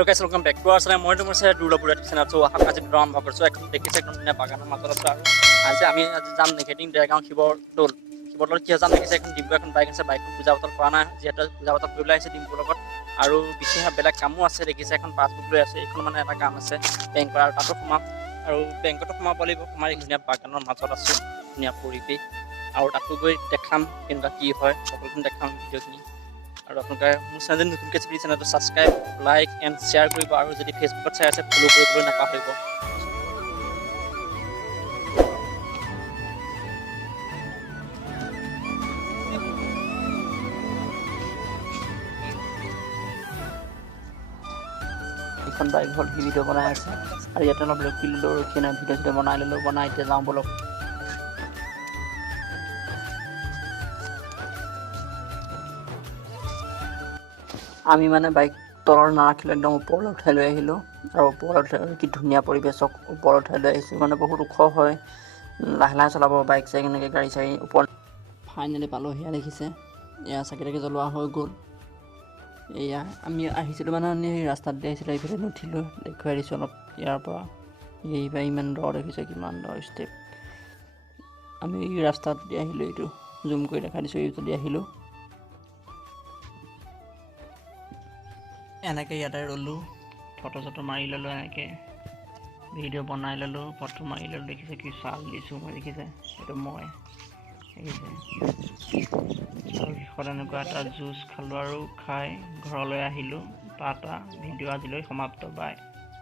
hello guys welcome back to our channel মই তোমাৰ চাই দুৰ্লভপুৰ চैनল সো আজি ভিডিও আৰম্ভ কৰিছো এখন দেখিছে একদম ধুনীয়া বাগানৰ মাজত আছো আৰু আজি আমি যাম নেগেটিং ডেৰগাঁও শিৱদৌল কি যাম দেখিছে এখন ডিম্পু এখন বাইক আছে বাইকখন পূজা পাতল কৰা নাই যিহেতু পূজা পাতল কৰিবলৈ আহিছে ডিম্পুৰ লগত আৰু বিশেষ বেলেগ কামো আছে দেখিছে এখন পাছবুক লৈ আছে এইখন মানে এটা কাম আছে বেংকৰ আৰু তাতো সোমাম আৰু বেংকতো সোমাব লাগিব সোমাই ধুনীয়া বাগানৰ মাজত আছো ধুনীয়া পৰিৱেশ আৰু তাতো গৈ দেখাম কেনেকুৱা কি হয় সকলোখিনি দেখাম ভিডিঅ'খিনি আৰু আপোনালোকে মোৰ চেনেল নতুনকৈ চেনেলটো ছাবস্ক্ৰাইব লাইক এণ্ড শ্বেয়াৰ কৰিব আৰু যদি ফেচবুকত চাই আছে ফ'ল' কৰিবলৈ নাপাহৰিব এখন বাইক হ'ল ভিডিঅ' বনাই আছে আৰু ইয়াতে অলপ ৰখি ল'লোঁ ৰখি নাই ভিডিঅ' বনাই ল'লোঁ বনাই এতিয়া যাওঁ বলক আমি মানে বাইক তলৰ নাৰাখিলোঁ একদম ওপৰলৈ উঠাই লৈ আহিলোঁ আৰু ওপৰত কি ধুনীয়া পৰিৱেশক ওপৰত উঠাই লৈ আহিছোঁ মানে বহুত ওখ হয় লাহে লাহে চলাব বাইক চাইক এনেকৈ গাড়ী চাড়ী ওপৰত ফাইনেলি পালোঁ সেয়া দেখিছে এয়া চাকি তাকি জ্বলোৱা হৈ গ'ল এয়া আমি আহিছিলোঁ মানে সেই ৰাস্তাত দি আহিছিলোঁ এইফালে নুঠিলোঁ দেখুৱাই দিছোঁ অলপ ইয়াৰ পৰা এইবাৰ ইমান দ দেখিছে কিমান দ ষ্টেপ আমি এই ৰাস্তাত দি আহিলোঁ এইটো জুম কৰি দেখাই দিছোঁ এইটো দি আহিলোঁ এনেকৈ ইয়াতে ৰ'লোঁ ফটো চটো মাৰি ল'লোঁ এনেকৈ ভিডিঅ' বনাই ল'লোঁ ফটো মাৰি ল'লোঁ দেখিছে কি চাল দিছোঁ মই দেখিছে এইটো মই দেখিছে আৰু শেষত এনেকুৱা এটা জুচ খালোঁ আৰু খাই ঘৰলৈ আহিলোঁ টাটা ভিডিঅ' আজিলৈ সমাপ্ত বাই